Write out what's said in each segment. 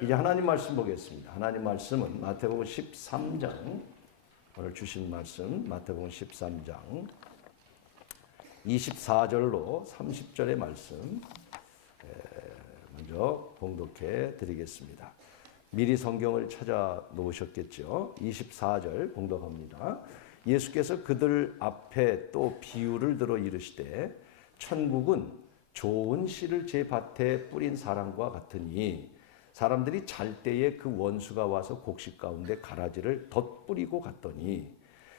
이제 하나님 말씀 보겠습니다. 하나님 말씀은 마태복음 13장, 오늘 주신 말씀 마태복음 13장 24절로 30절의 말씀 먼저 봉독해 드리겠습니다. 미리 성경을 찾아 놓으셨겠죠. 24절 봉독합니다. 예수께서 그들 앞에 또 비유를 들어 이르시되 천국은 좋은 씨를 제 밭에 뿌린 사람과 같으니 사람들이 잘 때에 그 원수가 와서 곡식 가운데 가라지를 덧뿌리고 갔더니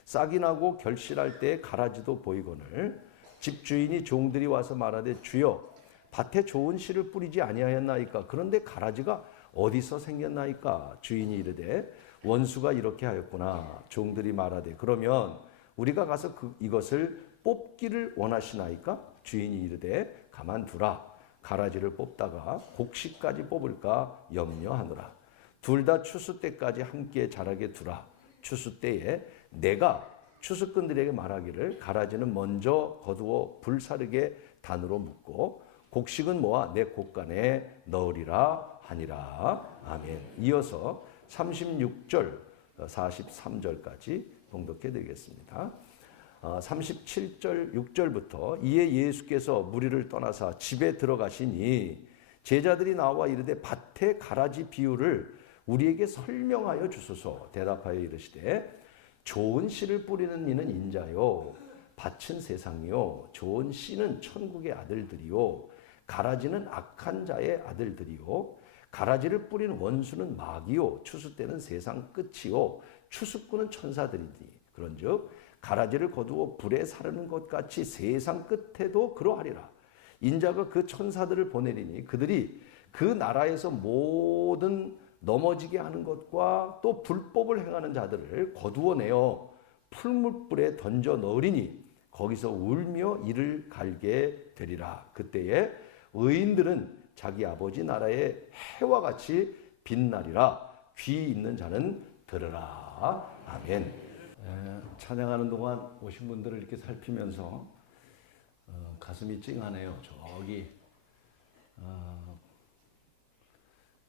싹이 나고 결실할 때에 가라지도 보이거늘 집주인이 종들이 와서 말하되 주여 밭에 좋은 씨를 뿌리지 아니하였나이까? 그런데 가라지가 어디서 생겼나이까? 주인이 이르되 원수가 이렇게 하였구나. 종들이 말하되 그러면 우리가 가서 이것을 뽑기를 원하시나이까? 주인이 이르되 가만두라. 가라지를 뽑다가 곡식까지 뽑을까 염려하노라. 둘 다 추수 때까지 함께 자라게 두라. 추수 때에 내가 추수꾼들에게 말하기를 가라지는 먼저 거두어 불사르게 단으로 묶고 곡식은 모아 내 곡간에 넣으리라 하니라. 아멘. 이어서 36절, 43절까지 봉독해 드리겠습니다. 37절, 6절부터 이에 예수께서 무리를 떠나사 집에 들어가시니 제자들이 나와 이르되 밭에 가라지 비유를 우리에게 설명하여 주소서. 대답하여 이르시되 좋은 씨를 뿌리는 이는 인자요 밭은 세상이요 좋은 씨는 천국의 아들들이요 가라지는 악한 자의 아들들이요 가라지를 뿌리는 원수는 마귀요 추수 때는 세상 끝이요 추수꾼은 천사들이니 그런즉 가라지를 거두어 불에 사르는 것 같이 세상 끝에도 그러하리라. 인자가 그 천사들을 보내리니 그들이 그 나라에서 모든 넘어지게 하는 것과 또 불법을 행하는 자들을 거두어내어 풀무불에 던져 넣으리니 거기서 울며 이를 갈게 되리라. 그때에 의인들은 자기 아버지 나라의 해와 같이 빛나리라. 귀 있는 자는 들으라. 아멘. 찬양하는 동안 오신 분들을 이렇게 살피면서 가슴이 찡하네요. 저기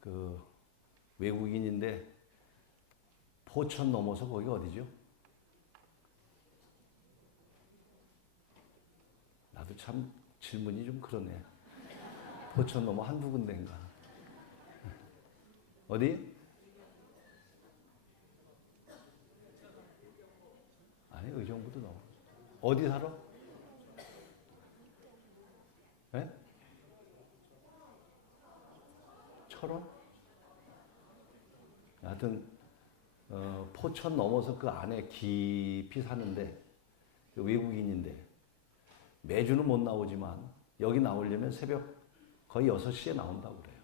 그 외국인인데 포천 넘어서 거기 어디죠? 나도 참 질문이 좀 그러네. 포천 넘어 한두 군데인가? 어디? 아니 의정부도 넘어. 어디 살아? 네? 철원? 하여튼 포천 넘어서 그 안에 깊이 사는데 외국인인데 매주는 못 나오지만 여기 나오려면 새벽 거의 6시에 나온다고 그래요.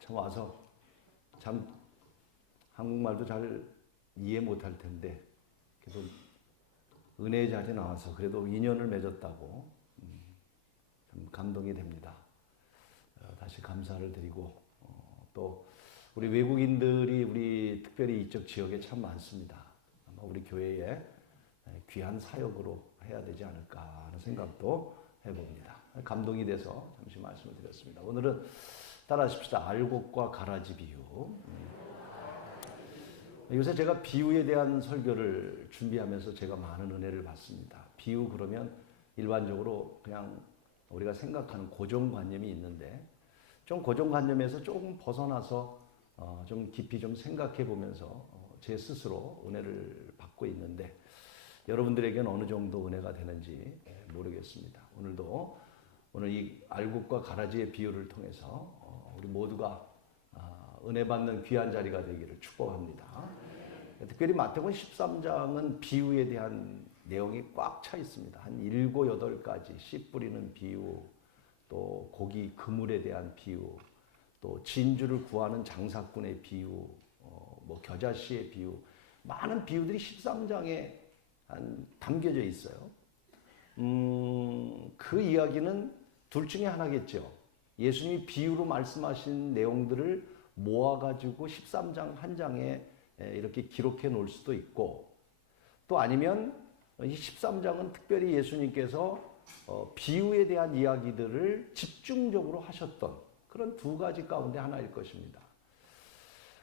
참 와서 참 한국말도 잘 이해 못할 텐데 그래도 은혜의 자리에 나와서 그래도 인연을 맺었다고 참 감동이 됩니다. 다시 감사를 드리고 또 우리 외국인들이 우리 특별히 이쪽 지역에 참 많습니다. 아마 우리 교회에 귀한 사역으로 해야 되지 않을까 하는 생각도 해봅니다. 감동이 돼서 잠시 말씀을 드렸습니다. 오늘은 따라하십시다. 알곡과 가라지 비유. 요새 제가 비유에 대한 설교를 준비하면서 제가 많은 은혜를 받습니다. 비유 그러면 일반적으로 그냥 우리가 생각하는 고정관념이 있는데 좀 고정관념에서 조금 벗어나서 좀 깊이 좀 생각해 보면서 제 스스로 은혜를 받고 있는데 여러분들에게는 어느 정도 은혜가 되는지 모르겠습니다. 오늘 이 알곡과 가라지의 비유를 통해서 우리 모두가 은혜 받는 귀한 자리가 되기를 축복합니다. 특별히 마태복음 13장은 비유에 대한 내용이 꽉 차 있습니다. 한 7, 8가지 씨 뿌리는 비유, 또 고기 그물에 대한 비유, 또 진주를 구하는 장사꾼의 비유, 뭐 겨자씨의 비유, 많은 비유들이 13장에 담겨져 있어요. 그 이야기는 둘 중에 하나겠죠. 예수님이 비유로 말씀하신 내용들을 모아가지고 13장 한 장에 이렇게 기록해 놓을 수도 있고 또 아니면 이 13장은 특별히 예수님께서 비유에 대한 이야기들을 집중적으로 하셨던 그런 두 가지 가운데 하나일 것입니다.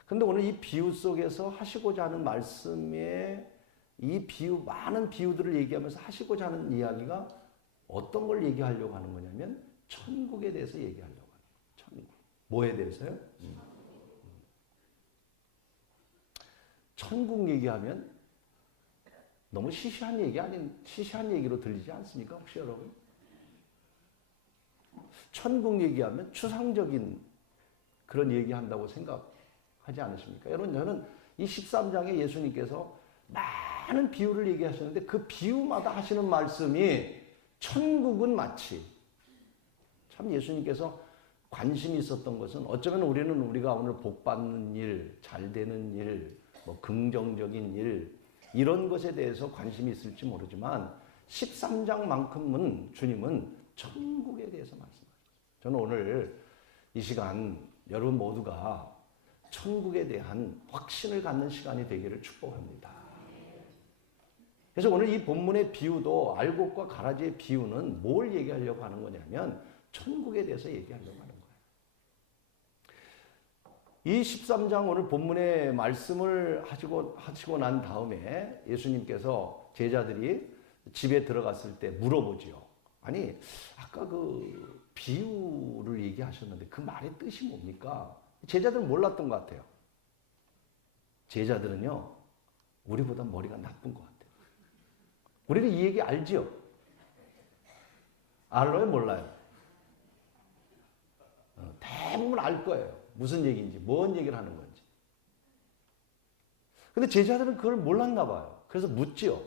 그런데 오늘 이 비유 속에서 하시고자 하는 말씀에 이 비유, 많은 비유들을 얘기하면서 하시고자 하는 이야기가 어떤 걸 얘기하려고 하는 거냐면 천국에 대해서 얘기하려고 하는 거예요. 천국. 뭐에 대해서요? 천국 얘기하면 너무 시시한 얘기로 들리지 않습니까? 혹시 여러분? 천국 얘기하면 추상적인 그런 얘기한다고 생각하지 않으십니까? 여러분, 저는 이 13장에 예수님께서 많은 비유를 얘기하셨는데 그 비유마다 하시는 말씀이 천국은 마치, 참 예수님께서 관심이 있었던 것은 어쩌면 우리가 오늘 복 받는 일, 잘 되는 일, 뭐 긍정적인 일, 이런 것에 대해서 관심이 있을지 모르지만 13장만큼은 주님은 천국에 대해서 말씀하셨어요. 저는 오늘 이 시간 여러분 모두가 천국에 대한 확신을 갖는 시간이 되기를 축복합니다. 그래서 오늘 이 본문의 비유도 알곡과 가라지의 비유는 뭘 얘기하려고 하는 거냐면 천국에 대해서 얘기하려고 하는 거예요. 이 13장 오늘 본문의 말씀을 하시고 난 다음에 예수님께서 제자들이 집에 들어갔을 때 물어보지요. 아니, 아까 그 비유를 얘기하셨는데 그 말의 뜻이 뭡니까? 제자들은 몰랐던 것 같아요. 제자들은요, 우리보다 머리가 나쁜 것 같아요. 우리는 이 얘기 알지요? 알아요? 몰라요? 대부분 알 거예요. 무슨 얘기인지, 뭔 얘기를 하는 건지. 근데 제자들은 그걸 몰랐나 봐요. 그래서 묻지요.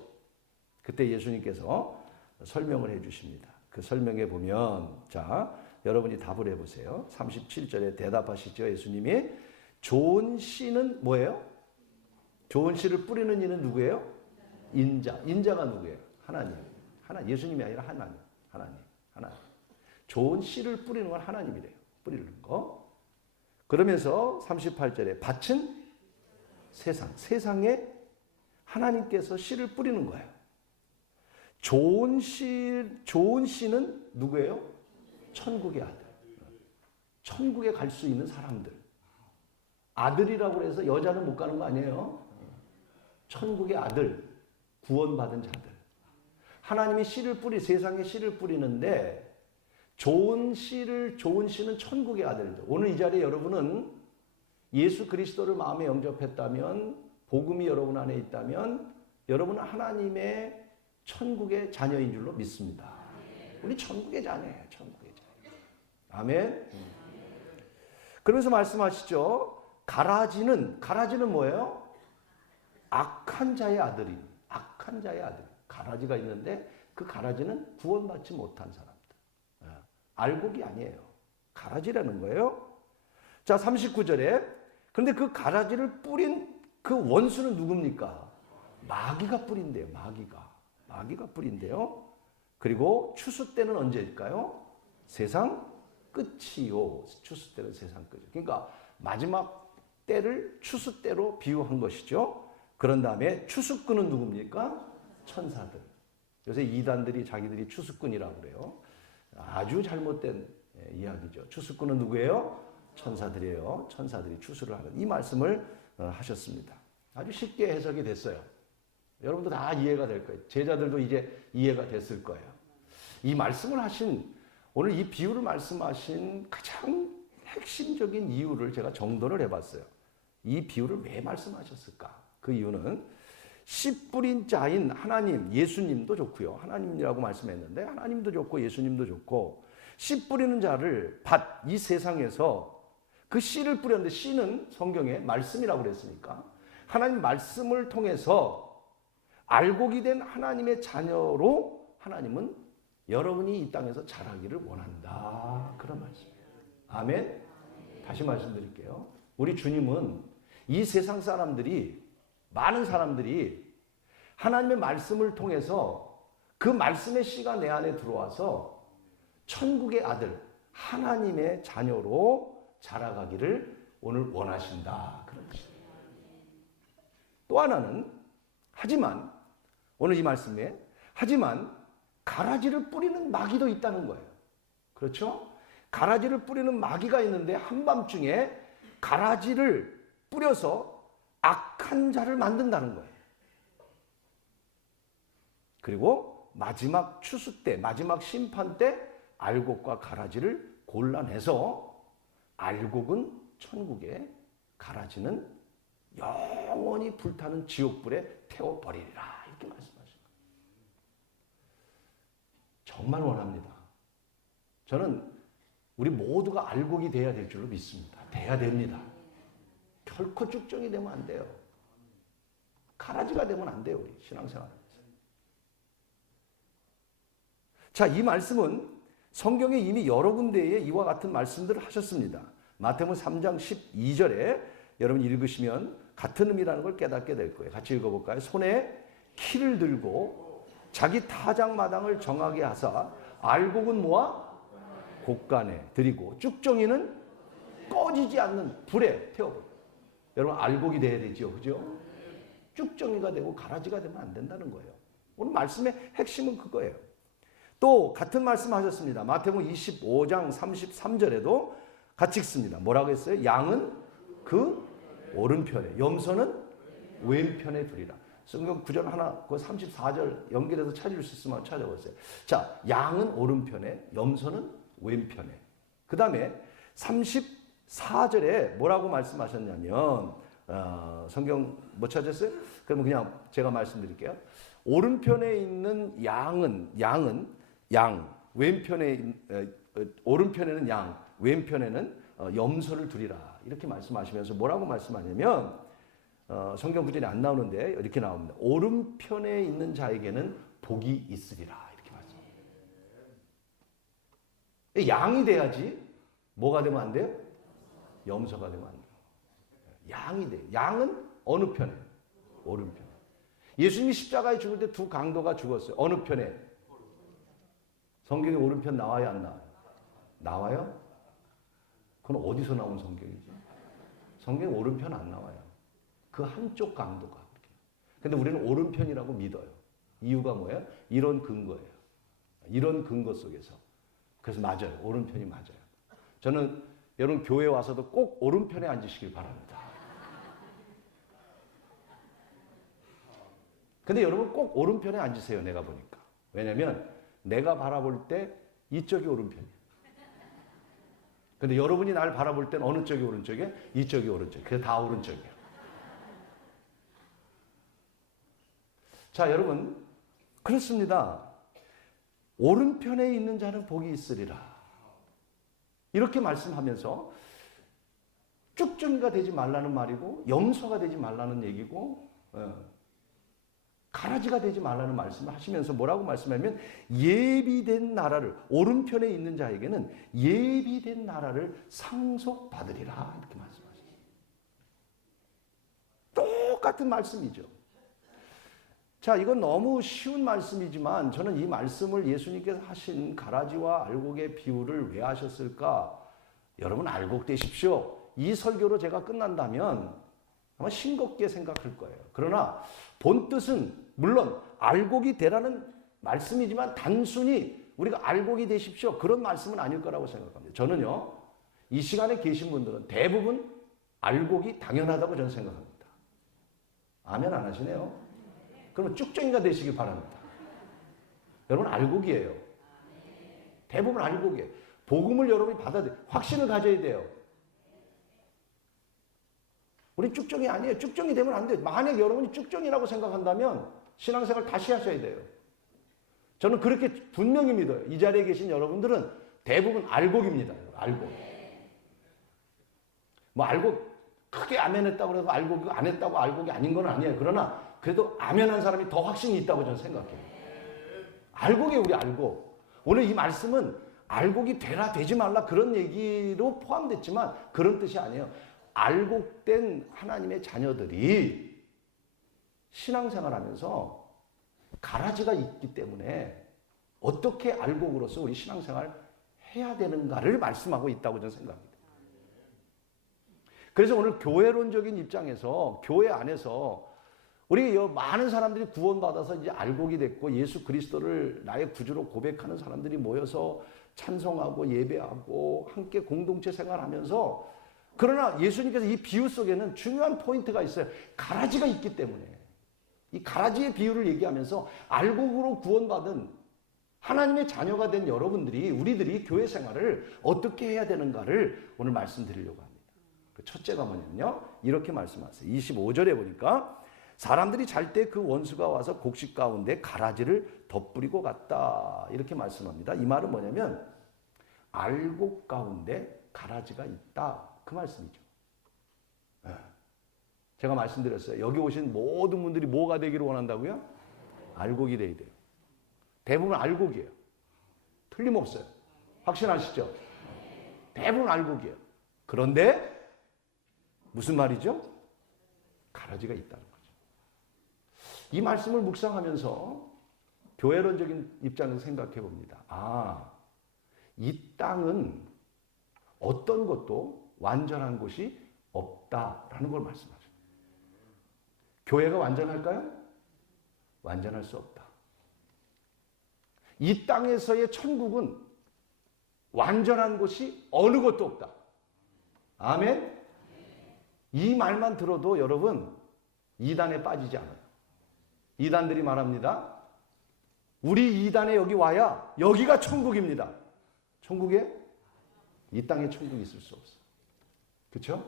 그때 예수님께서 설명을 해 주십니다. 그 설명에 보면, 자, 여러분이 답을 해보세요. 37절에 대답하시죠. 예수님이 좋은 씨는 뭐예요? 좋은 씨를 뿌리는 이는 누구예요? 인자. 인자가 누구예요? 하나님. 예수님이 아니라 하나님. 좋은 씨를 뿌리는 건 하나님이래요. 뿌리는 거. 그러면서 38절에 밭은 세상에 하나님께서 씨를 뿌리는 거예요. 좋은 씨는 누구예요? 천국의 아들. 천국에 갈 수 있는 사람들. 아들이라고 해서 여자는 못 가는 거 아니에요? 천국의 아들, 구원받은 자들. 하나님이 세상에 씨를 뿌리는데 좋은 씨는 천국의 아들들. 오늘 이 자리에 여러분은 예수 그리스도를 마음에 영접했다면, 복음이 여러분 안에 있다면 여러분은 하나님의 천국의 자녀인 줄로 믿습니다. 우리 천국의 자녀예요. 천국의 자녀. 아멘. 그러면서 말씀하시죠. 가라지는 뭐예요? 악한 자의 아들이. 악한 자의 아들. 가라지가 있는데 그 가라지는 구원받지 못한 사람들. 알곡이 아니에요. 가라지라는 거예요. 자, 39절에 그런데 그 가라지를 뿌린 그 원수는 누굽니까? 마귀가 뿌린대요. 마귀가 뿌린대요. 그리고 추수 때는 언제일까요? 세상 끝이요. 추수 때는 세상 끝이요. 그러니까 마지막 때를 추수 때로 비유한 것이죠. 그런 다음에 추수꾼은 누굽니까? 천사들. 요새 이단들이 자기들이 추수꾼이라고 그래요. 아주 잘못된 이야기죠. 추수꾼은 누구예요? 천사들이에요. 천사들이 추수를 하는 이 말씀을 하셨습니다. 아주 쉽게 해석이 됐어요. 여러분도 다 이해가 될 거예요. 제자들도 이제 이해가 됐을 거예요. 이 말씀을 하신, 오늘 이 비유를 말씀하신 가장 핵심적인 이유를 제가 정돈을 해봤어요. 이 비유를 왜 말씀하셨을까? 그 이유는 씨 뿌린 자인 하나님, 예수님도 좋고요. 하나님이라고 말씀했는데 하나님도 좋고 예수님도 좋고, 씨 뿌리는 자를 이 세상에서 그 씨를 뿌렸는데, 씨는 성경에 말씀이라고 그랬으니까 하나님 말씀을 통해서 알곡이 된 하나님의 자녀로 하나님은 여러분이 이 땅에서 자라기를 원한다. 그런 말씀이에요. 아멘. 다시 말씀드릴게요. 우리 주님은 이 세상 많은 사람들이 하나님의 말씀을 통해서 그 말씀의 씨가 내 안에 들어와서 천국의 아들, 하나님의 자녀로 자라가기를 오늘 원하신다. 그런 뜻이에요. 또 하나는, 오늘 이 말씀에, 가라지를 뿌리는 마귀도 있다는 거예요. 그렇죠? 가라지를 뿌리는 마귀가 있는데 한밤중에 가라지를 뿌려서 악한 자를 만든다는 거예요. 그리고 마지막 추수 때, 마지막 심판 때 알곡과 가라지를 골라내서 알곡은 천국에, 가라지는 영원히 불타는 지옥불에 태워버리리라. 이렇게 말씀하신 거예요. 정말 원합니다. 저는 우리 모두가 알곡이 돼야 될 줄로 믿습니다. 돼야 됩니다. 결코 쭉정이 되면 안 돼요. 가라지가 되면 안 돼요. 우리 신앙생활에서. 자, 이 말씀은 성경에 이미 여러 군데에 이와 같은 말씀들을 하셨습니다. 마태복음 3장 12절에 여러분 읽으시면 같은 의미라는 걸 깨닫게 될 거예요. 같이 읽어볼까요? 손에 키를 들고 자기 타작마당을 정하게 하사 알곡은 모아 곳간에 들이고 쭉정이는 꺼지지 않는 불에 태워버려요. 여러분 알곡이 돼야 되죠. 그죠? 쭉정이가 되고 가라지가 되면 안 된다는 거예요. 오늘 말씀의 핵심은 그거예요. 또 같은 말씀 하셨습니다. 마태복음 25장 33절에도 같이 읽습니다. 뭐라고 했어요? 양은 그 오른편에, 염소는 왼편에 두리라. 성경 구절 하나, 그 34절 연결해서 찾을 수 있으면 찾아보세요. 자, 양은 오른편에, 염소는 왼편에. 그 다음에 34절에 뭐라고 말씀하셨냐면, 성경 못 찾았어요? 그러면 그냥 제가 말씀드릴게요. 오른편에 있는 양은 양, 왼편에, 오른편에는 양, 왼편에는 염소를 두리라. 이렇게 말씀하시면서 뭐라고 말씀하냐면, 성경 구절이 안 나오는데 이렇게 나옵니다. 오른편에 있는 자에게는 복이 있으리라. 이렇게 말씀합니다. 양이 돼야지 뭐가 되면 안 돼요? 염소가 되면 안 돼요. 양이 돼요. 양은 어느 편에? 오른편에. 예수님이 십자가에 죽을 때 두 강도가 죽었어요. 어느 편에? 성경에 오른편 나와요, 안 나와요? 나와요? 그건 어디서 나온 성경이지? 성경에 오른편 안 나와요. 그 한쪽 강도가. 근데 우리는 오른편이라고 믿어요. 이유가 뭐예요? 이런 근거예요. 이런 근거 속에서. 그래서 맞아요. 오른편이 맞아요. 저는 여러분 교회 와서도 꼭 오른편에 앉으시길 바랍니다. 근데 여러분 꼭 오른편에 앉으세요. 내가 보니까. 왜냐면 내가 바라볼 때 이쪽이 오른편이에요. 근데 여러분이 날 바라볼 땐 어느 쪽이 오른쪽이에요? 이쪽이 오른쪽이에요. 그게 다 오른쪽이에요. 자, 여러분 그렇습니다. 오른편에 있는 자는 복이 있으리라. 이렇게 말씀하면서 쭉정이가 되지 말라는 말이고 염소가 되지 말라는 얘기고 가라지가 되지 말라는 말씀을 하시면서 뭐라고 말씀하면 예비된 나라를, 오른편에 있는 자에게는 예비된 나라를 상속받으리라. 이렇게 말씀하셨어요. 똑같은 말씀이죠. 자, 이건 너무 쉬운 말씀이지만 저는 이 말씀을 예수님께서 하신 가라지와 알곡의 비유를 왜 하셨을까? 여러분 알곡 되십시오. 이 설교로 제가 끝난다면 아마 싱겁게 생각할 거예요. 그러나 본뜻은 물론 알곡이 되라는 말씀이지만 단순히 우리가 알곡이 되십시오. 그런 말씀은 아닐 거라고 생각합니다. 저는요, 이 시간에 계신 분들은 대부분 알곡이 당연하다고 저는 생각합니다. 아멘 안 하시네요? 그러면 쭉정이가 되시기 바랍니다. 여러분 알곡이에요. 대부분 알곡이에요. 복음을 여러분이 받아들여요. 확신을 가져야 돼요. 우리 쭉정이 아니에요. 쭉정이 되면 안 돼요. 만약 여러분이 쭉정이라고 생각한다면 신앙생활 다시 하셔야 돼요. 저는 그렇게 분명히 믿어요. 이 자리에 계신 여러분들은 대부분 알곡입니다. 알곡. 뭐 알곡 크게 아멘했다고 해서 알곡이 안 했다고 알곡이 아닌 건 아니에요. 그러나 그래도 아멘한 사람이 더 확신이 있다고 저는 생각해요. 알곡이에요, 우리 알곡. 오늘 이 말씀은 알곡이 되라 되지 말라 그런 얘기로 포함됐지만 그런 뜻이 아니에요. 알곡된 하나님의 자녀들이 신앙생활하면서 가라지가 있기 때문에 어떻게 알곡으로서 우리 신앙생활 해야 되는가를 말씀하고 있다고 저는 생각합니다. 그래서 오늘 교회론적인 입장에서 교회 안에서 우리 많은 사람들이 구원받아서 이제 알곡이 됐고 예수 그리스도를 나의 구주로 고백하는 사람들이 모여서 찬송하고 예배하고 함께 공동체 생활하면서, 그러나 예수님께서 이 비유 속에는 중요한 포인트가 있어요. 가라지가 있기 때문에. 이 가라지의 비유를 얘기하면서 알곡으로 구원받은 하나님의 자녀가 된 여러분들이, 우리들이 교회 생활을 어떻게 해야 되는가를 오늘 말씀드리려고 합니다. 그 첫째가 뭐냐면요, 이렇게 말씀하세요. 25절에 보니까 사람들이 잘 때 그 원수가 와서 곡식 가운데 가라지를 덧뿌리고 갔다, 이렇게 말씀합니다. 이 말은 뭐냐면 알곡 가운데 가라지가 있다, 그 말씀이죠. 제가 말씀드렸어요. 여기 오신 모든 분들이 뭐가 되기를 원한다고요? 알곡이 돼야 돼요. 대부분 알곡이에요. 틀림없어요. 확신하시죠? 대부분 알곡이에요. 그런데 무슨 말이죠? 가라지가 있다는 거죠. 이 말씀을 묵상하면서 교회론적인 입장에서 생각해 봅니다. 아, 이 땅은 어떤 것도 완전한 곳이 없다라는 걸 말씀하죠. 교회가 완전할까요? 완전할 수 없다. 이 땅에서의 천국은 완전한 곳이 어느 것도 없다. 아멘? 이 말만 들어도 여러분 이단에 빠지지 않아요. 이단들이 말합니다. 우리 이단에 여기 와야 여기가 천국입니다. 천국에? 이 땅에 천국이 있을 수 없어요. 그렇죠?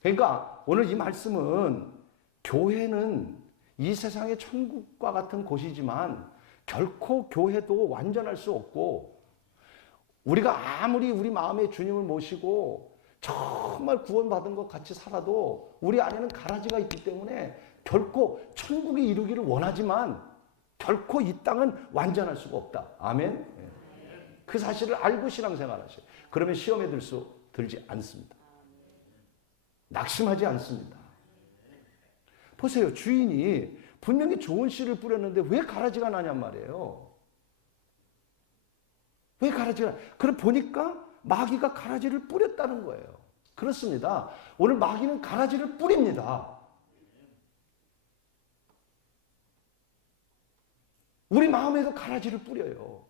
그러니까 오늘 이 말씀은 교회는 이 세상의 천국과 같은 곳이지만 결코 교회도 완전할 수 없고, 우리가 아무리 우리 마음에 주님을 모시고 정말 구원받은 것 같이 살아도 우리 안에는 가라지가 있기 때문에 결코 천국에 이르기를 원하지만 결코 이 땅은 완전할 수가 없다. 아멘? 그 사실을 알고 신앙생활 하셔요. 그러면 시험에 들지 않습니다. 낙심하지 않습니다. 보세요. 주인이 분명히 좋은 씨를 뿌렸는데 왜 가라지가 나냔 말이에요. 왜 가라지가? 그럼 보니까 마귀가 가라지를 뿌렸다는 거예요. 그렇습니다. 오늘 마귀는 가라지를 뿌립니다. 우리 마음에도 가라지를 뿌려요.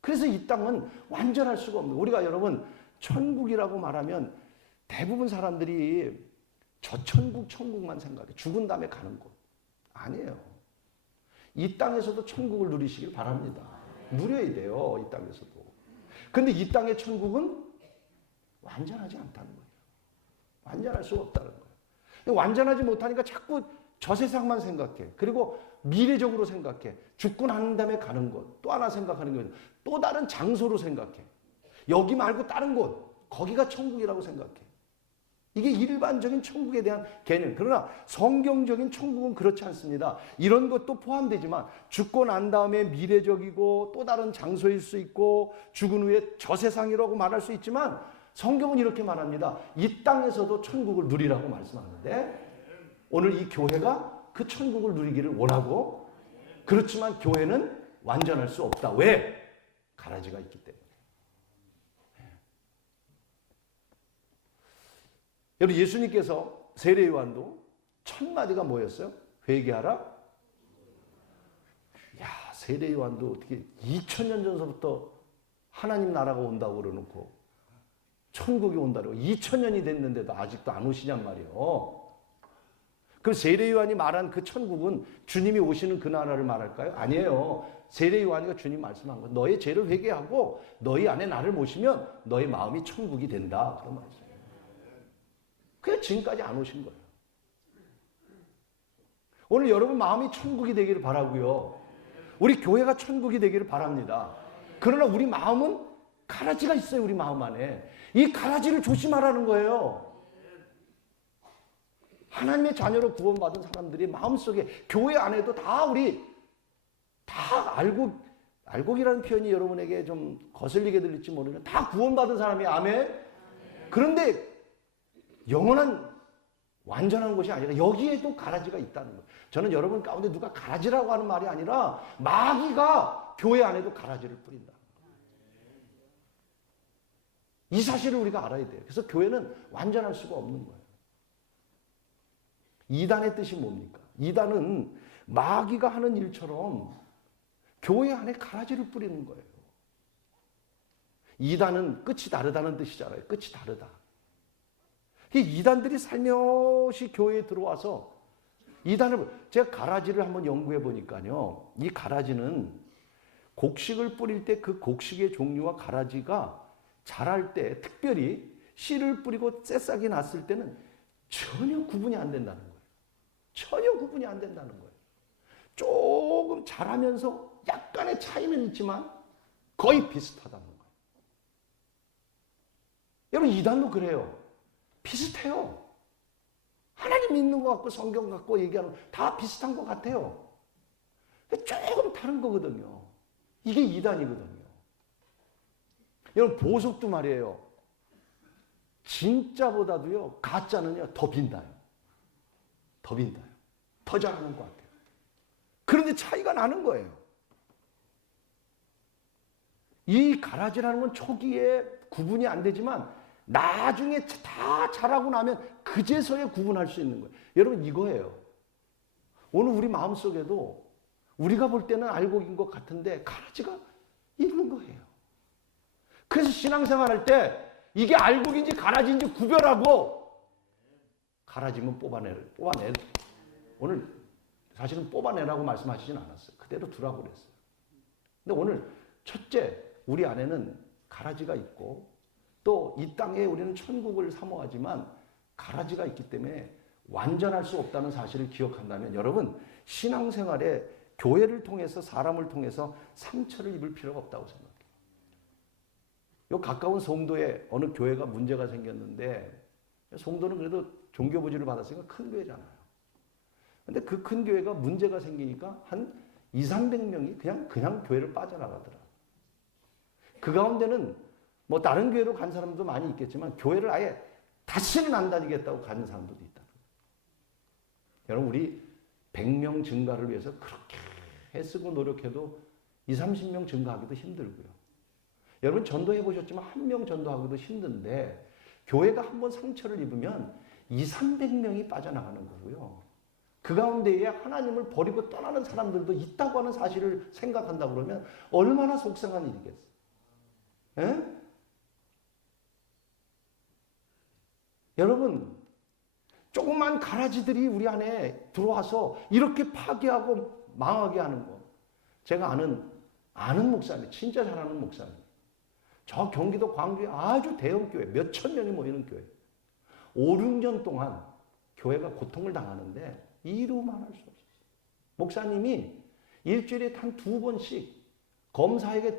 그래서 이 땅은 완전할 수가 없는, 우리가 여러분 천국이라고 말하면 대부분 사람들이 저 천국만 생각해. 죽은 다음에 가는 곳. 아니에요. 이 땅에서도 천국을 누리시길 바랍니다. 누려야 돼요. 이 땅에서도. 근데 이 땅의 천국은 완전하지 않다는 거예요. 완전할 수가 없다는 거예요. 완전하지 못하니까 자꾸 저 세상만 생각해. 그리고 미래적으로 생각해. 죽고 난 다음에 가는 곳. 또 하나 생각하는 거예요. 또 다른 장소로 생각해. 여기 말고 다른 곳. 거기가 천국이라고 생각해. 이게 일반적인 천국에 대한 개념. 그러나 성경적인 천국은 그렇지 않습니다. 이런 것도 포함되지만 죽고 난 다음에 미래적이고 또 다른 장소일 수 있고 죽은 후에 저 세상이라고 말할 수 있지만 성경은 이렇게 말합니다. 이 땅에서도 천국을 누리라고 말씀하는데 오늘 이 교회가 그 천국을 누리기를 원하고, 그렇지만 교회는 완전할 수 없다. 왜? 가라지가 있기 때문에. 여러분, 예수님께서 세례 요한도 첫 마디가 뭐였어요? 회개하라. 야, 세례 요한도 어떻게 2000년 전서부터 하나님 나라가 온다고 그러놓고 천국이 온다고 2000년이 됐는데도 아직도 안 오시냔 말이에요. 그럼 세례 요한이 말한 그 천국은 주님이 오시는 그 나라를 말할까요? 아니에요. 세례 요한이가 주님 말씀한 거, 너의 죄를 회개하고 너희 안에 나를 모시면 너의 마음이 천국이 된다. 그런 말이죠. 그냥 지금까지 안 오신 거예요. 오늘 여러분 마음이 천국이 되기를 바라고요. 우리 교회가 천국이 되기를 바랍니다. 그러나 우리 마음은 가라지가 있어요. 우리 마음 안에. 이 가라지를 조심하라는 거예요. 하나님의 자녀로 구원받은 사람들이 마음속에, 교회 안에도 다 우리 다 알곡이라는 표현이 여러분에게 좀 거슬리게 들릴지 모르는, 다 구원받은 사람이, 아멘. 그런데 영원한 완전한 것이 아니라 여기에도 가라지가 있다는 거예요. 저는 여러분 가운데 누가 가라지라고 하는 말이 아니라 마귀가 교회 안에도 가라지를 뿌린다. 이 사실을 우리가 알아야 돼요. 그래서 교회는 완전할 수가 없는 거예요. 이단의 뜻이 뭡니까? 이단은 마귀가 하는 일처럼 교회 안에 가라지를 뿌리는 거예요. 이단은 끝이 다르다는 뜻이잖아요. 끝이 다르다. 이 이단들이 살며시 교회에 들어와서 제가 가라지를 한번 연구해 보니까요. 이 가라지는 곡식을 뿌릴 때 그 곡식의 종류와 가라지가 자랄 때 특별히 씨를 뿌리고 새싹이 났을 때는 전혀 구분이 안 된다는 거예요. 전혀 구분이 안 된다는 거예요. 조금 자라면서 약간의 차이는 있지만 거의 비슷하다는 거예요. 여러분 이단도 그래요. 비슷해요. 하나님 믿는 것 같고 성경 갖고 얘기하는 다 비슷한 것 같아요. 조금 다른 거거든요. 이게 이단이거든요. 여러분 보석도 말이에요. 진짜보다도요 가짜는요 더 빈다요. 더 빈다요. 더 잘하는 것 같아요. 그런데 차이가 나는 거예요. 이 가라지라는 건 초기에 구분이 안 되지만 나중에 다 자라고 나면 그제서야 구분할 수 있는 거예요. 여러분 이거예요. 오늘 우리 마음속에도 우리가 볼 때는 알곡인 것 같은데 가라지가 있는 거예요. 그래서 신앙생활 할 때 이게 알곡인지 가라지인지 구별하고 가라지면 뽑아내. 오늘 사실은 뽑아내라고 말씀하시진 않았어요. 그대로 두라고 그랬어요. 근데 오늘 첫째 우리 안에는 가라지가 있고 또 이 땅에 우리는 천국을 사모하지만 가라지가 있기 때문에 완전할 수 없다는 사실을 기억한다면 여러분 신앙생활에 교회를 통해서 사람을 통해서 상처를 입을 필요가 없다고 생각해요. 요 가까운 송도에 어느 교회가 문제가 생겼는데 송도는 그래도 종교부지를 받았으니까 큰 교회잖아요. 근데 그 큰 교회가 문제가 생기니까 한 200~300명이 그냥 교회를 빠져나가더라. 그 가운데는 뭐 다른 교회로 간 사람도 많이 있겠지만 교회를 아예 다시는 안 다니겠다고 가는 사람들도 있다. 여러분 우리 100명 증가를 위해서 그렇게 애쓰고 노력해도 20~30명 증가하기도 힘들고요. 여러분 전도해 보셨지만 1명 전도하기도 힘든데 교회가 한번 상처를 입으면 200~300명이 빠져나가는 거고요. 그 가운데에 하나님을 버리고 떠나는 사람들도 있다고 하는 사실을 생각한다 그러면 얼마나 속상한 일이겠어요. 에? 여러분 조그만 가라지들이 우리 안에 들어와서 이렇게 파괴하고 망하게 하는 거. 제가 아는 목사님, 진짜 잘하는 목사님. 저 경기도 광주에 아주 대형 교회, 몇천 명이 모이는 교회. 5~6년 동안 교회가 고통을 당하는데 이루만 할 수 없었어요. 목사님이 일주일에 한 2번씩 검사에게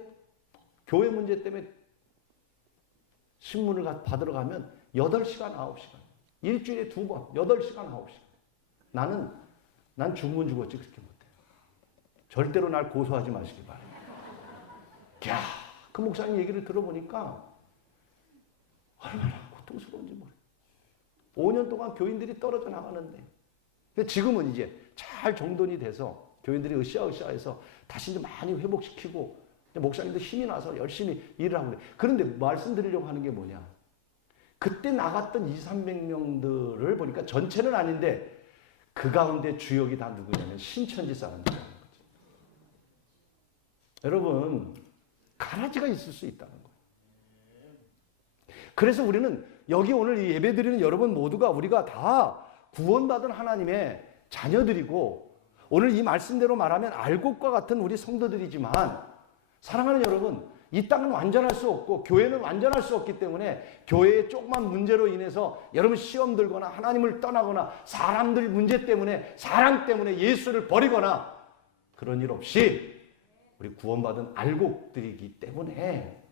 교회 문제 때문에 신문을 받으러 가면 8시간, 9시간. 일주일에 2번, 8시간, 9시간. 난 죽으면 죽었지 그렇게 못해요. 절대로 날 고소하지 마시기 바랍니다. 야, 그 목사님 얘기를 들어보니까 얼마나 고통스러운지 모르겠어요. 5년 동안 교인들이 떨어져 나가는데 근데 지금은 이제 잘 정돈이 돼서 교인들이 으쌰으쌰해서 다시 이제 많이 회복시키고 목사님도 힘이 나서 열심히 일을 하고 그래요. 그런데 말씀드리려고 하는 게 뭐냐. 그때 나갔던 200~300명들을 보니까 전체는 아닌데 그 가운데 주역이 다 누구냐면 신천지 사람들이라는 거죠. 여러분 가라지가 있을 수 있다는 거예요. 그래서 우리는 여기 오늘 이 예배드리는 여러분 모두가 우리가 다 구원받은 하나님의 자녀들이고 오늘 이 말씀대로 말하면 알곡과 같은 우리 성도들이지만 사랑하는 여러분 이 땅은 완전할 수 없고 교회는 완전할 수 없기 때문에 교회의 조그만 문제로 인해서 여러분 시험 들거나 하나님을 떠나거나 사람들 문제 때문에 사랑 때문에 예수를 버리거나 그런 일 없이 우리 구원받은 알곡들이기 때문에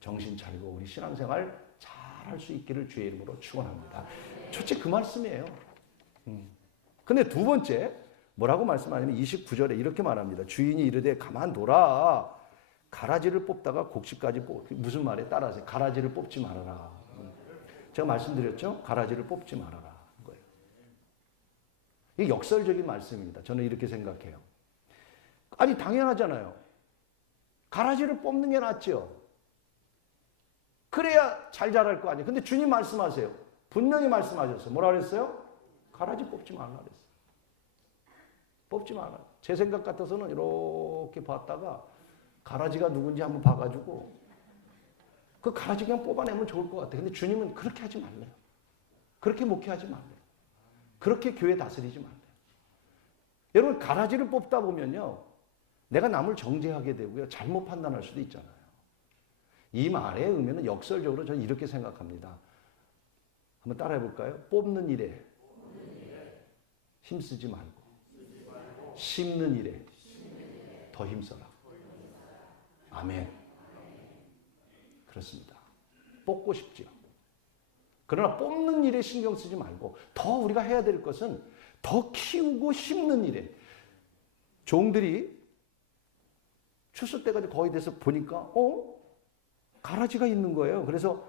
정신 차리고 우리 신앙생활 잘 할 수 있기를 주의 이름으로 축원합니다. 첫째 그 말씀이에요. 근데 두 번째 뭐라고 말씀하냐면 29절에 이렇게 말합니다. 주인이 이르되 가만둬라. 가라지를 뽑다가 곡식까지 무슨 말에 따라서 가라지를 뽑지 말아라. 제가 말씀드렸죠? 가라지를 뽑지 말아라. 거예요. 이게 역설적인 말씀입니다. 저는 이렇게 생각해요. 아니 당연하잖아요. 가라지를 뽑는 게 낫죠. 그래야 잘 자랄 거 아니에요. 근데 주님 말씀하세요. 분명히 말씀하셨어요. 뭐라 그랬어요? 가라지 뽑지 말라 그랬어요. 뽑지 말라. 제 생각 같아서는 이렇게 봤다가 가라지가 누군지 한번 봐가지고 그 가라지 그냥 뽑아내면 좋을 것 같아요. 근데 주님은 그렇게 하지 말래요. 그렇게 목회하지 말래요. 그렇게 교회 다스리지 말래요. 여러분, 가라지를 뽑다 보면요, 내가 남을 정죄하게 되고요, 잘못 판단할 수도 있잖아요. 이 말의 의미는 역설적으로 저는 이렇게 생각합니다. 한번 따라해 볼까요? 뽑는 일에 힘쓰지 말고 심는 일에 더 힘써라. 아멘. 그렇습니다. 뽑고 싶지요. 그러나 뽑는 일에 신경 쓰지 말고 더 우리가 해야 될 것은 더 키우고 심는 일에. 종들이 추수 때가 거의 돼서 보니까 가라지가 있는 거예요. 그래서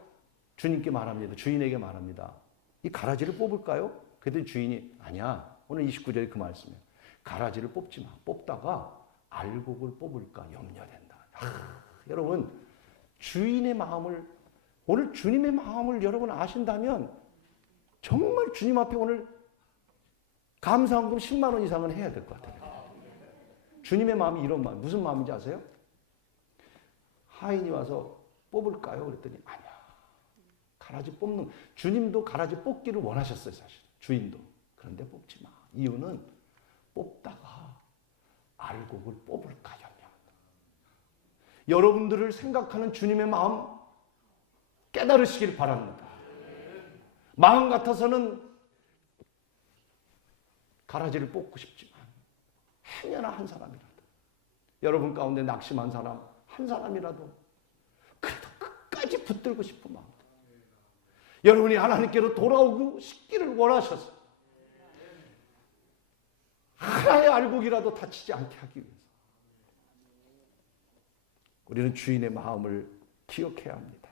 주님께 말합니다. 주인에게 말합니다. 이 가라지를 뽑을까요? 그랬더니 주인이 아니야. 오늘 29절에 그 말씀이에요. 가라지를 뽑지 마. 뽑다가 알곡을 뽑을까 염려된다. 여러분, 주인의 마음을, 오늘 주님의 마음을 여러분 아신다면 정말 주님 앞에 오늘 감사헌금 10만 원 이상은 해야 될 것 같아요. 주님의 마음이 이런 마음. 무슨 마음인지 아세요? 하인이 와서 뽑을까요? 그랬더니 아니야. 가라지 뽑는, 주님도 가라지 뽑기를 원하셨어요, 사실. 주인도. 그런데 뽑지 마. 이유는 뽑다가 알곡을 뽑을까 염려한다. 여러분들을 생각하는 주님의 마음 깨달으시길 바랍니다. 마음 같아서는 가라지를 뽑고 싶지만 행여나 한 사람이라도, 여러분 가운데 낙심한 사람 한 사람이라도 그래도 끝까지 붙들고 싶은 마음, 여러분이 하나님께로 돌아오고 싶기를 원하셔서 하나의 알곡이라도 다치지 않게 하기 위해서 우리는 주인의 마음을 기억해야 합니다.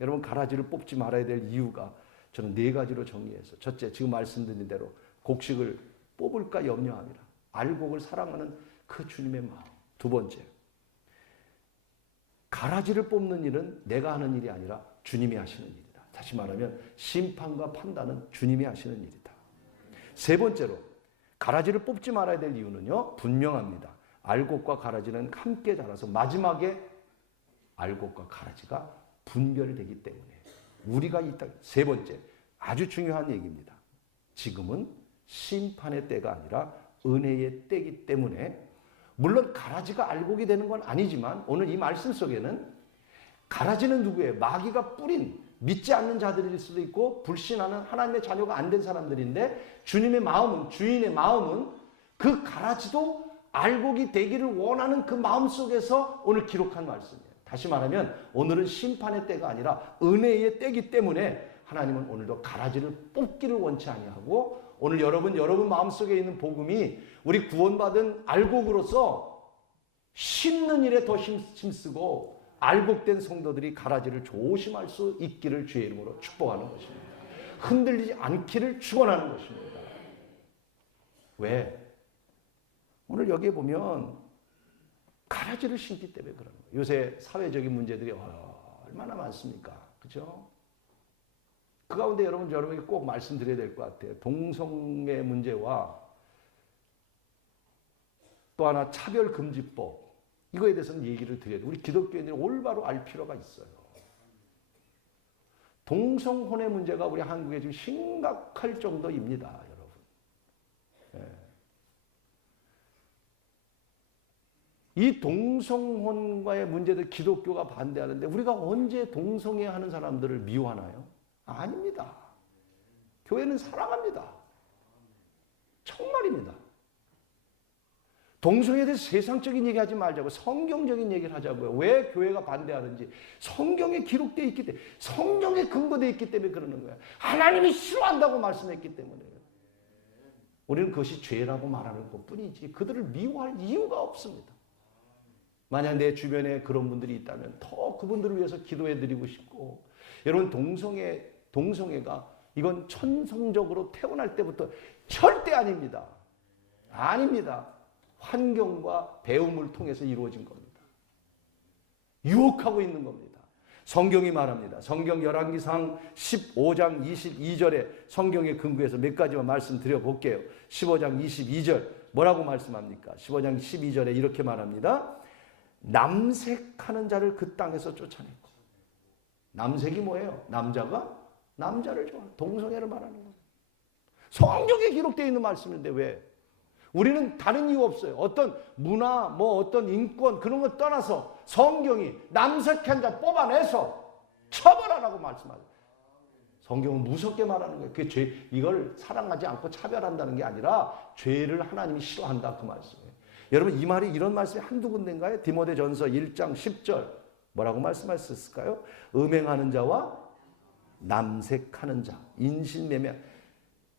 여러분, 가라지를 뽑지 말아야 될 이유가 저는 4가지로 정리해서, 첫째, 지금 말씀드린 대로 곡식을 뽑을까 염려함이라. 알곡을 사랑하는 그 주님의 마음. 두 번째, 가라지를 뽑는 일은 내가 하는 일이 아니라 주님이 하시는 일이다. 다시 말하면 심판과 판단은 주님이 하시는 일이다. 세 번째로, 가라지를 뽑지 말아야 될 이유는요, 분명합니다. 알곡과 가라지는 함께 자라서 마지막에 알곡과 가라지가 분별되기 때문에 우리가 이 땅. 세 번째, 아주 중요한 얘기입니다. 지금은 심판의 때가 아니라 은혜의 때이기 때문에, 물론 가라지가 알곡이 되는 건 아니지만 오늘 이 말씀 속에는 가라지는 누구예요? 마귀가 뿌린 믿지 않는 자들일 수도 있고 불신하는 하나님의 자녀가 안 된 사람들인데, 주님의 마음은, 주인의 마음은 그 가라지도 알곡이 되기를 원하는 그 마음 속에서 오늘 기록한 말씀이에요. 다시 말하면 오늘은 심판의 때가 아니라 은혜의 때이기 때문에 하나님은 오늘도 가라지를 뽑기를 원치 아니하고, 오늘 여러분 마음속에 있는 복음이 우리 구원받은 알곡으로서 심는 일에 더 힘쓰고 알곡된 성도들이 가라지를 조심할 수 있기를 주의 이름으로 축복하는 것입니다. 흔들리지 않기를 축원하는 것입니다. 왜? 오늘 여기에 보면 가라지를 심기 때문에 그러는 거예요. 요새 사회적인 문제들이 얼마나 많습니까? 그렇죠? 그 가운데 여러분에게 꼭 말씀드려야 될 것 같아요. 동성애 문제와 또 하나 차별금지법, 이거에 대해서는 얘기를 드려야 돼요. 우리 기독교인들이 올바로 알 필요가 있어요. 동성혼의 문제가 우리 한국에 지금 심각할 정도입니다, 여러분. 이 동성혼과의 문제들 기독교가 반대하는데 우리가 언제 동성애 하는 사람들을 미워하나요? 아닙니다. 교회는 사랑합니다. 정말입니다. 동성애에 대해서 세상적인 얘기하지 말자고 성경적인 얘기를 하자고요. 왜 교회가 반대하는지 성경에 기록되어 있기 때문에, 성경에 근거되어 있기 때문에 그러는 거예요. 하나님이 싫어한다고 말씀했기 때문에요. 우리는 그것이 죄라고 말하는 것뿐이지 그들을 미워할 이유가 없습니다. 만약 내 주변에 그런 분들이 있다면 더 그분들을 위해서 기도해드리고 싶고, 여러분, 동성애가 이건 천성적으로 태어날 때부터 절대 아닙니다. 아닙니다. 환경과 배움을 통해서 이루어진 겁니다. 유혹하고 있는 겁니다. 성경이 말합니다. 성경 열왕기상 15장 22절에 성경에 근거해서 몇 가지만 말씀드려 볼게요. 15장 22절 뭐라고 말씀합니까? 15장 12절에 이렇게 말합니다. 남색하는 자를 그 땅에서 쫓아냈고 남색이 뭐예요? 남자가 남자를 좋아하는 동성애를 말하는 거예요. 성경에 기록되어 있는 말씀인데 왜? 우리는 다른 이유 없어요. 어떤 문화, 어떤 인권 그런 거 떠나서 성경이 남색한 자 뽑아내서 처벌하라고 말씀하죠. 성경은 무섭게 말하는 거예요. 그 죄, 이걸 사랑하지 않고 차별한다는 게 아니라 죄를 하나님이 싫어한다 그 말씀이에요. 여러분 이 말이 이런 말씀이 한두 군데인가요? 디모데전서 1장 10절 뭐라고 말씀하셨을까요? 음행하는 자와 남색하는 자, 인신매매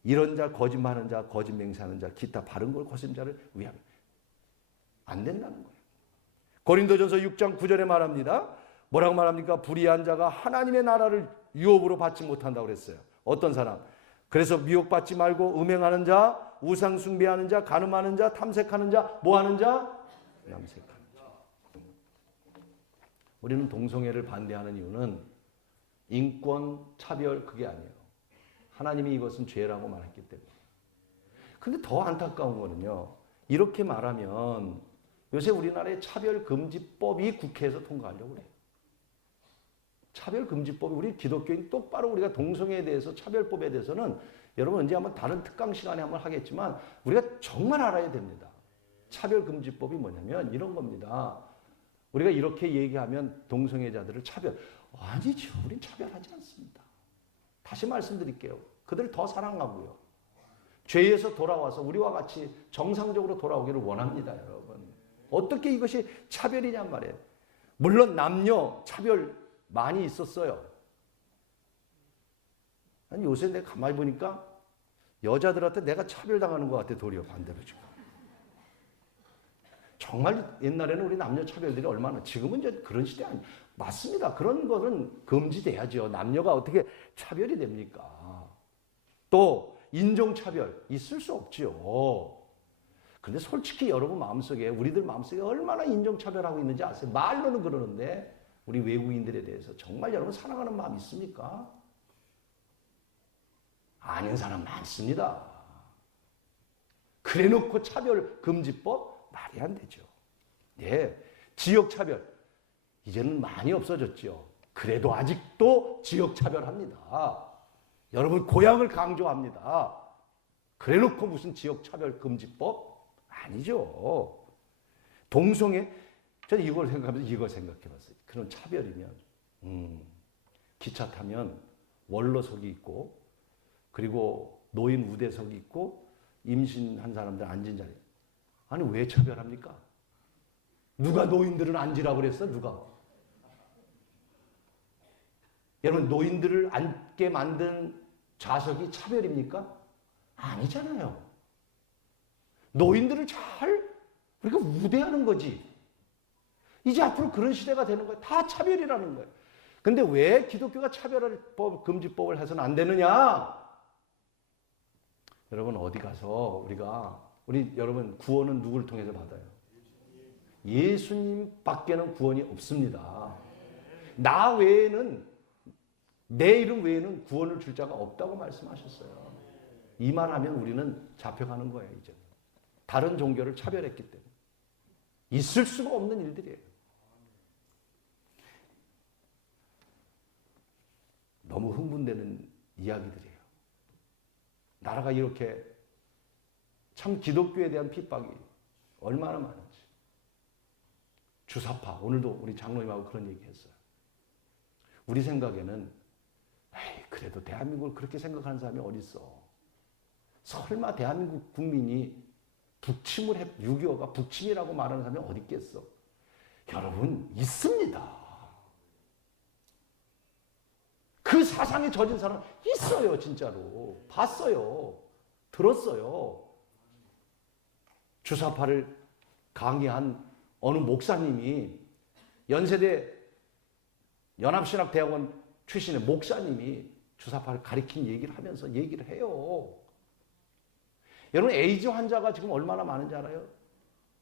이런 자, 거짓말하는 자, 거짓 맹세하는 자, 기타 바른 걸 거스른 자를 위하면 안 된다는 거예요. 고린도전서 6장 9절에 말합니다. 뭐라고 말합니까? 불의한 자가 하나님의 나라를 유업으로 받지 못한다고 그랬어요. 어떤 사람? 그래서 미혹받지 말고 음행하는 자, 우상 숭배하는 자, 간음하는 자, 탐색하는 자, 뭐하는 자? 남색하는 자. 우리는 동성애를 반대하는 이유는 인권, 차별 그게 아니에요. 하나님이 이것은 죄라고 말했기 때문에. 근데 더 안타까운 거는요. 이렇게 말하면 요새 우리나라의 차별금지법이 국회에서 통과하려고 그래요. 차별금지법이 우리 기독교인 똑바로 우리가 동성애에 대해서 차별법에 대해서는 여러분 언제 한번 다른 특강 시간에 한번 하겠지만 우리가 정말 알아야 됩니다. 차별금지법이 뭐냐면 이런 겁니다. 우리가 이렇게 얘기하면 동성애자들을 차별. 아니죠. 우린 차별하지 않습니다. 다시 말씀드릴게요. 그들을 더 사랑하고요. 죄에서 돌아와서 우리와 같이 정상적으로 돌아오기를 원합니다, 여러분. 어떻게 이것이 차별이냔 말이에요. 물론 남녀 차별 많이 있었어요. 아니, 요새 내가 가만히 보니까 여자들한테 내가 차별당하는 것 같아, 도리어 반대로 지금. 정말 옛날에는 우리 남녀 차별들이 얼마나, 지금은 이제 그런 시대 아니에요. 맞습니다. 그런 거는 금지돼야죠. 남녀가 어떻게 차별이 됩니까? 또 인종차별 있을 수 없지요. 근데 솔직히 여러분 마음속에 우리들 마음속에 얼마나 인종차별하고 있는지 아세요? 말로는 그러는데 우리 외국인들에 대해서 정말 여러분 사랑하는 마음 있습니까? 아닌 사람 많습니다. 그래놓고 차별금지법 말이 안 되죠. 예, 지역차별 이제는 많이 없어졌죠. 그래도 아직도 지역차별합니다. 여러분 고향을 강조합니다. 그래놓고 무슨 지역차별금지법? 아니죠. 동성애, 저는 이걸 생각하면서 이걸 생각해봤어요. 그런 차별이면 기차 타면 원로석이 있고 그리고 노인 우대석이 있고 임신한 사람들 앉은 자리. 아니 왜 차별합니까? 누가 노인들은 앉으라고 그랬어? 누가? 여러분 노인들을 앉게 만든 좌석이 차별입니까? 아니잖아요. 노인들을 잘 우리가 우대하는 거지. 이제 앞으로 그런 시대가 되는 거예요. 다 차별이라는 거예요. 근데 왜 기독교가 차별법 금지법을 해서는 안 되느냐? 여러분 어디 가서 우리 여러분 구원은 누구를 통해서 받아요? 예수님밖에는 구원이 없습니다. 나 외에는 내 이름 외에는 구원을 줄 자가 없다고 말씀하셨어요. 이 말하면 우리는 잡혀가는 거예요. 이제 다른 종교를 차별했기 때문에 있을 수가 없는 일들이에요. 너무 흥분되는 이야기들이에요. 나라가 이렇게 참 기독교에 대한 핍박이 얼마나 많은지. 주사파 오늘도 우리 장로님하고 그런 얘기했어요. 우리 생각에는 에이, 그래도 대한민국을 그렇게 생각하는 사람이 어디 있어? 설마 대한민국 국민이 북침을 6.25가 북침이라고 말하는 사람이 어디 있겠어? 여러분 있습니다. 그 사상에 젖은 사람 있어요. 진짜로 봤어요. 들었어요. 주사파를 강의한 어느 목사님이 연세대 연합신학대학원 출신의 목사님이 주사파를 가리킨 얘기를 하면서 얘기를 해요. 여러분 에이즈 환자가 지금 얼마나 많은지 알아요?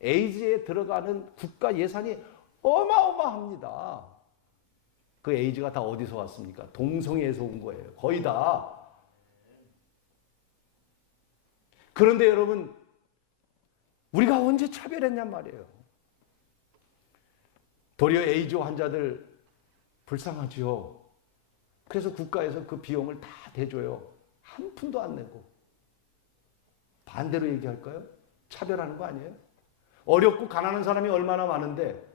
에이즈에 들어가는 국가 예산이 어마어마합니다. 그 에이즈가 다 어디서 왔습니까? 동성애에서 온 거예요. 거의 다. 그런데 여러분 우리가 언제 차별했냔 말이에요. 도리어 에이즈 환자들 불쌍하지요. 그래서 국가에서 그 비용을 다 대줘요. 한 푼도 안 내고. 반대로 얘기할까요? 차별하는 거 아니에요? 어렵고 가난한 사람이 얼마나 많은데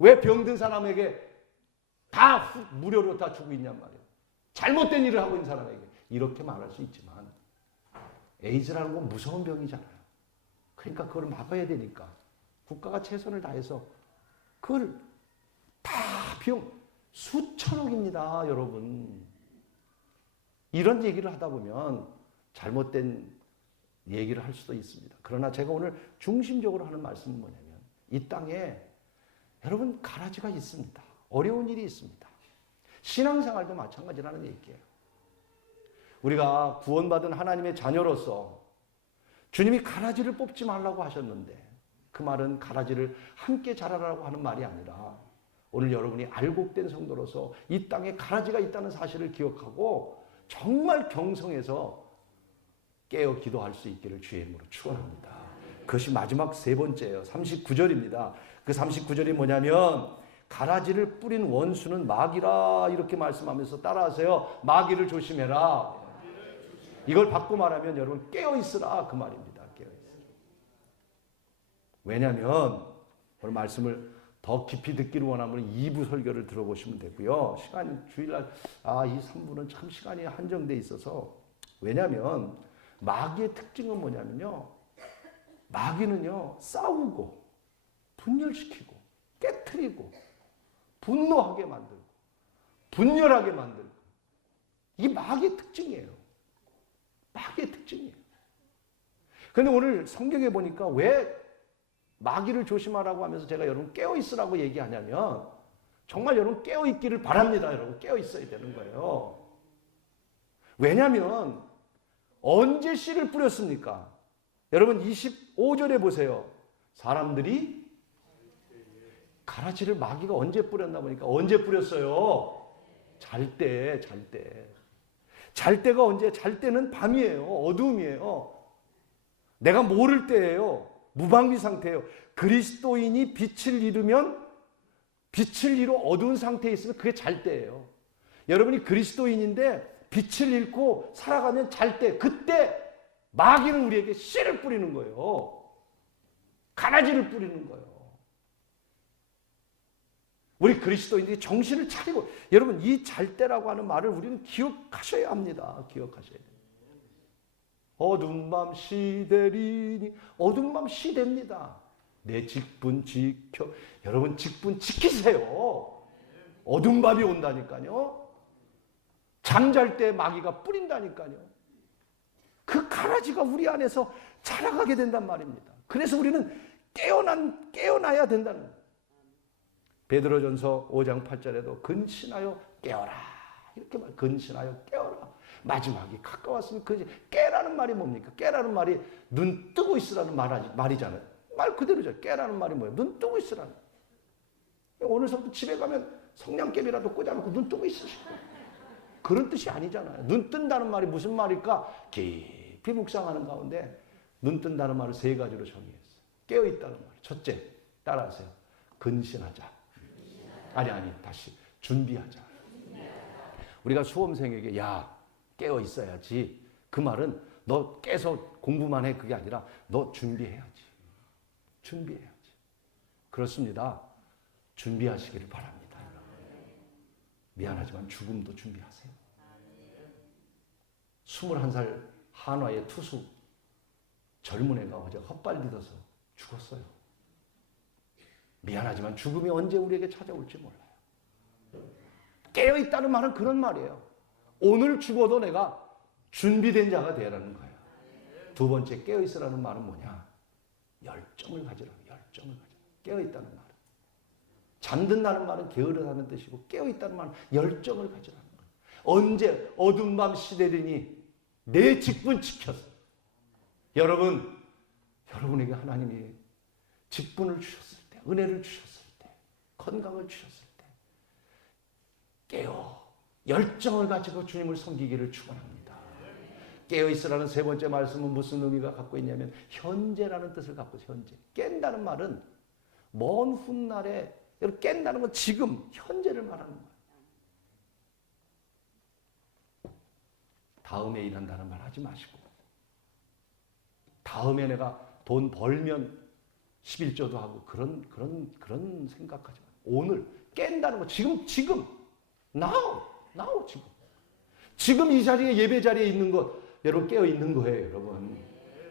왜 병든 사람에게 다 무료로 다 주고 있냔 말이에요. 잘못된 일을 하고 있는 사람에게 이렇게 말할 수 있지만 에이즈라는 건 무서운 병이잖아요. 그러니까 그걸 막아야 되니까 국가가 최선을 다해서 그걸 다 비용 수천억입니다, 여러분. 이런 얘기를 하다 보면 잘못된 얘기를 할 수도 있습니다. 그러나 제가 오늘 중심적으로 하는 말씀은 뭐냐면 이 땅에 여러분 가라지가 있습니다. 어려운 일이 있습니다. 신앙생활도 마찬가지라는 얘기예요. 우리가 구원받은 하나님의 자녀로서 주님이 가라지를 뽑지 말라고 하셨는데 그 말은 가라지를 함께 자라라고 하는 말이 아니라 오늘 여러분이 알곡된 성도로서 이 땅에 가라지가 있다는 사실을 기억하고 정말 경성해서 깨어 기도할 수 있기를 주의 이름으로 축원합니다. 그것이 마지막 세 번째예요. 39절입니다. 그 39절이 뭐냐면 가라지를 뿌린 원수는 마귀라 이렇게 말씀하면서 따라하세요. 마귀를 조심해라. 이걸 바꿔 말하면 여러분 깨어 있으라 그 말입니다. 깨어 있으라. 왜냐하면 오늘 말씀을 더 깊이 듣기를 원하면 2부 설교를 들어보시면 되고요. 시간이 주일날 이 3부는 참 시간이 한정돼 있어서 왜냐하면 마귀의 특징은 뭐냐면요. 마귀는요 싸우고 분열시키고 깨트리고 분노하게 만들고 분열하게 만들고 이게 마귀의 특징이에요. 마귀의 특징이에요. 그런데 오늘 성경에 보니까 왜 마귀를 조심하라고 하면서 제가 여러분 깨어있으라고 얘기하냐면 정말 여러분 깨어있기를 바랍니다. 여러분 깨어있어야 되는 거예요. 왜냐하면 언제 씨를 뿌렸습니까? 여러분 25절에 보세요. 사람들이 가라지를 마귀가 언제 뿌렸나 보니까 언제 뿌렸어요? 잘 때. 잘 때가 언제? 잘 때는 밤이에요. 어두움이에요. 내가 모를 때예요. 무방비 상태예요. 그리스도인이 빛을 잃으면 빛을 잃어 어두운 상태에 있으면 그게 잘 때예요. 여러분이 그리스도인인데 빛을 잃고 살아가면 잘 때, 그때 마귀는 우리에게 씨를 뿌리는 거예요. 가라지를 뿌리는 거예요. 우리 그리스도인들이 정신을 차리고 여러분 이 잘 때라고 하는 말을 우리는 기억하셔야 합니다. 기억하셔야 돼요. 어두운 밤 시대리니 어두운 밤 시대입니다. 내 직분 지켜. 여러분 직분 지키세요. 어두운 밤이 온다니까요. 잠잘 때 마귀가 뿌린다니까요. 그 가라지가 우리 안에서 자라가게 된단 말입니다. 그래서 우리는 깨어나야 된다는 거예요. 베드로전서 5장 8절에도 근신하여 깨어라 이렇게 말. 근신하여 깨어라. 마지막이 가까웠으면 그 깨라는 말이 뭡니까? 깨라는 말이 눈 뜨고 있으라는 말이잖아요. 말 그대로죠. 깨라는 말이 뭐예요? 눈 뜨고 있으라는. 오늘서부터 집에 가면 성냥개비라도 꽂아놓고 눈 뜨고 있으시고 그런 뜻이 아니잖아요. 눈 뜬다는 말이 무슨 말일까? 깊이 묵상하는 가운데 눈 뜬다는 말을 세 가지로 정의했어요. 깨어있다는 말. 첫째, 따라하세요. 근신하자. 다시 준비하자. 우리가 수험생에게 깨어 있어야지. 그 말은 너 깨서 공부만 해 그게 아니라 너 준비해야지. 준비해야지. 그렇습니다. 준비하시기를 바랍니다. 미안하지만 죽음도 준비하세요. 21살 한화의 투수 젊은 애가 어제 헛발디뎌서 죽었어요. 미안하지만 죽음이 언제 우리에게 찾아올지 몰라요. 깨어있다는 말은 그런 말이에요. 오늘 죽어도 내가 준비된 자가 되라는 거예요. 두 번째 깨어있으라는 말은 뭐냐? 열정을 가지라는 열정을 가지라. 깨어있다는 말은. 잠든다는 말은 게으르다는 뜻이고 깨어있다는 말은 열정을 가지라는 거예요. 언제 어두운 밤 시대리니 내 직분 지켜서. 여러분에게 하나님이 직분을 주셨을 때, 은혜를 주셨을 때, 건강을 주셨을 때 깨어 열정을 가지고 주님을 섬기기를 축원합니다. 깨어있으라는 세 번째 말씀은 무슨 의미가 갖고 있냐면 현재라는 뜻을 갖고 있어요. 현재. 깬다는 말은 먼 훗날에 깬다는 건 지금 현재를 말하는 거예요. 다음에 일한다는 말 하지 마시고, 다음에 내가 돈 벌면 11조도 하고 그런 생각하지 마. 오늘 깬다는 거 지금 now 지금 이 자리에 예배 자리에 있는 것 여러분 깨어 있는 거예요, 여러분.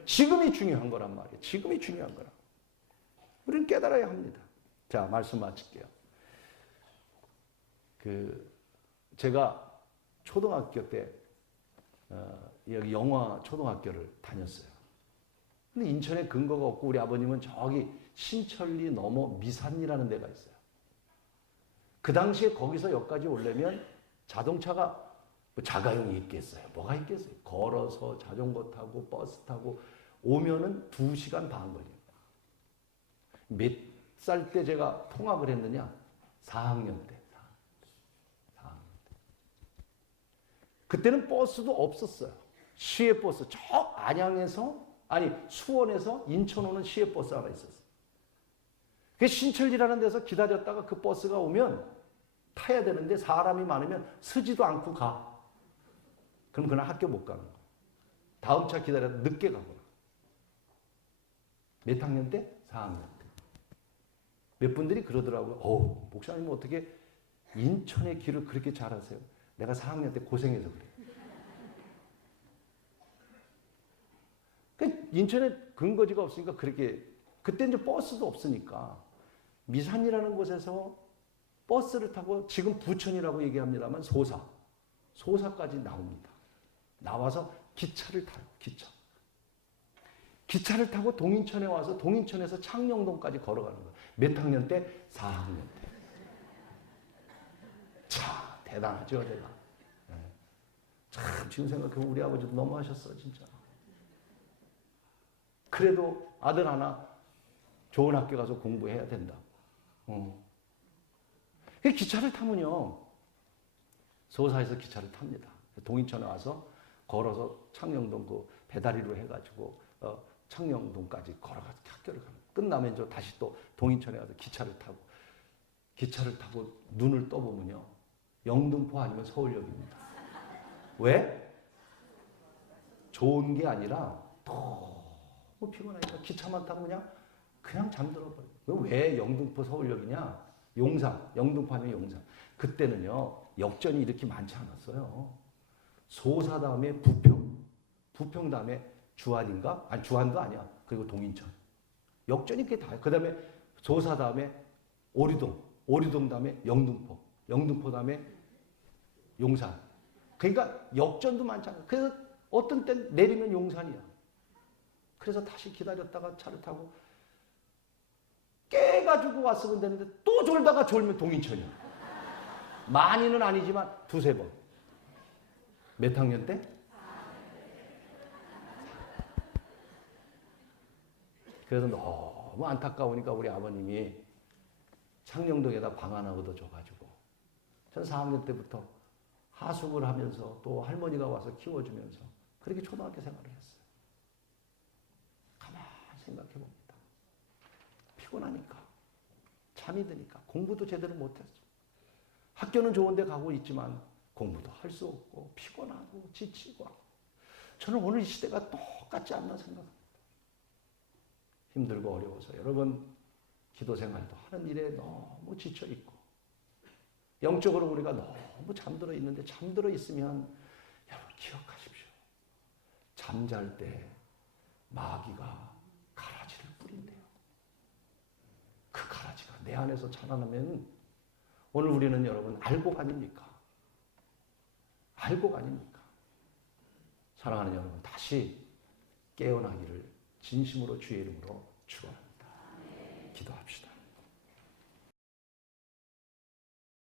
지금이 중요한 거란 말이에요. 지금이 중요한 거라. 우리는 깨달아야 합니다. 자, 말씀 마칠게요. 제가 초등학교 때 여기 영화 초등학교를 다녔어요. 근데 인천에 근거가 없고 우리 아버님은 저기 신천리 넘어 미산이라는 데가 있어요. 그 당시에 거기서 여기까지 오려면 자동차가 뭐 자가용이 있겠어요. 뭐가 있겠어요. 걸어서 자전거 타고 버스 타고 오면은 2시간 반 걸려요. 몇 살 때 제가 통학을 했느냐? 4학년 때. 4학년 때. 그때는 버스도 없었어요. 시외버스 저 수원에서 인천 오는 시외버스 하나 있었어요. 그 신천리라는 데서 기다렸다가 그 버스가 오면 타야 되는데 사람이 많으면 서지도 않고 가. 그럼 그날 학교 못 가는 거야. 다음 차 기다려도 늦게 가거나. 몇 학년 때? 4학년 때. 몇 분들이 그러더라고요. 목사님 어떻게 인천의 길을 그렇게 잘하세요? 내가 4학년 때 고생해서 그래. 인천에 근거지가 없으니까 그렇게, 그때 이제 버스도 없으니까 미산이라는 곳에서 버스를 타고 지금 부천이라고 얘기합니다만 소사까지 나옵니다. 나와서 기차를 타요. 기차를 타고 동인천에 와서 동인천에서 창녕동까지 걸어가는 거예요. 몇 학년 때? 4학년 때. 참 대단하죠, 제가. 참 지금 생각해보면 우리 아버지도 너무하셨어, 진짜. 그래도 아들 하나 좋은 학교 가서 공부해야 된다. 기차를 타면요, 소사에서 기차를 탑니다. 동인천에 와서 걸어서 창녕동 그 배다리로 해가지고 창녕동까지 걸어가서 학교를 갑니다. 끝나면 저 다시 또 동인천에 가서 기차를 타고 눈을 떠보면요, 영등포 아니면 서울역입니다. 왜? 좋은 게 아니라 너무 피곤하니까 기차만 타고 그냥 잠들어 버려요. 왜 영등포 서울역이냐? 영등포 아니면 용산. 그때는요, 역전이 이렇게 많지 않았어요. 소사 다음에 부평 다음에 주안인가? 아니, 주안도 아니야. 그리고 동인천. 역전이 그게 다예요. 그 다음에 소사 다음에 오리동 다음에 영등포 다음에 용산. 그러니까 역전도 많지 않아요. 그래서 어떤 땐 내리면 용산이야. 그래서 다시 기다렸다가 차를 타고 깨가지고 왔으면 되는데 또 졸다가 졸면 동인천이야. 많이는 아니지만 2-3번. 몇 학년 때? 그래서 너무 안타까우니까 우리 아버님이 창녕동에다 방 하나 얻어줘가지고 전 4학년 때부터 하숙을 하면서 또 할머니가 와서 키워주면서 그렇게 초등학교 생활을 했어요. 가만히 생각해봅니다. 피곤하니까, 잠이 드니까, 공부도 제대로 못했어. 학교는 좋은 데 가고 있지만 공부도 할 수 없고 피곤하고 지치고. 저는 오늘 이 시대가 똑같지 않나 생각합니다. 힘들고 어려워서 여러분 기도 생활도 하는 일에 너무 지쳐 있고 영적으로 우리가 너무 잠들어 있는데, 잠들어 있으면 여러분 기억하십시오. 잠잘 때 마귀가 가라지를 뿌린대요. 그 가라지가 내 안에서 자라나면 오늘 우리는 여러분 알곡 아닙니까? 알곡 아닙니까? 사랑하는 여러분, 다시 깨어나기를 진심으로 주의 이름으로 축원합니다. 기도합시다.